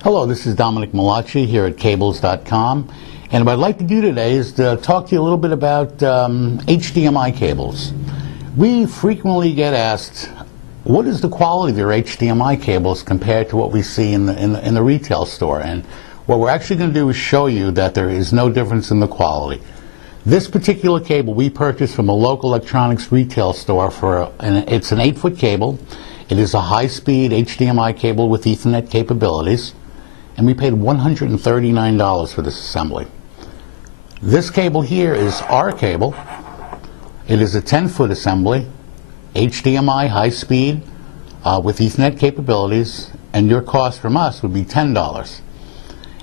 Hello, this is Dominic Malachi here at Cables.com, and what I'd like to do today is to talk to you a little bit about HDMI cables. We frequently get asked, what is the quality of your HDMI cables compared to what we see in the retail store? And what we're actually going to do is show you that there is no difference in the quality. This particular cable we purchased from a local electronics retail store it's an 8-foot cable. It is a high-speed HDMI cable with Ethernet capabilities, and we paid $139 for this assembly. This cable here is our cable. It is a 10-foot assembly, HDMI high-speed with Ethernet capabilities, and your cost from us would be $10.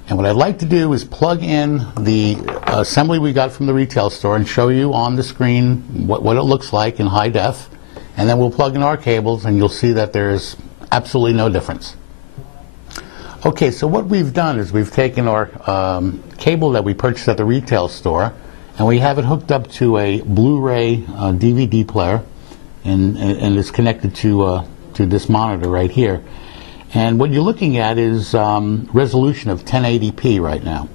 And what I'd like to do is plug in the assembly we got from the retail store and show you on the screen what it looks like in high def, and then we'll plug in our cables and you'll see that there's absolutely no difference. Okay, so what we've done is we've taken our cable that we purchased at the retail store and we have it hooked up to a Blu-ray DVD player, and it's connected to this monitor right here. And what you're looking at is resolution of 1080p right now.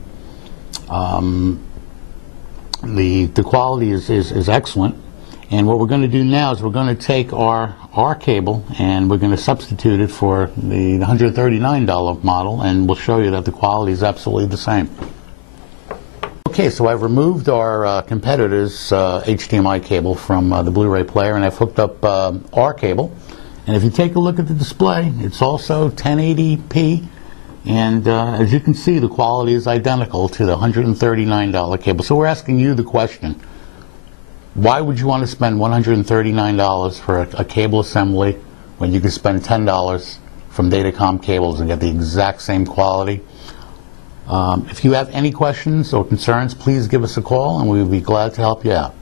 The quality is excellent, and what we're going to do now is we're going to take our cable and we're going to substitute it for the $139 model, and we'll show you that the quality is absolutely the same. Okay, so I've removed our competitor's HDMI cable from the Blu-ray player, and I've hooked up our cable. And if you take a look at the display, it's also 1080p, and as you can see, the quality is identical to the $139 cable. So we're asking you the question, why would you want to spend $139 for a cable assembly when you could spend $10 from Datacom cables and get the exact same quality? If you have any questions or concerns, please give us a call and we would be glad to help you out.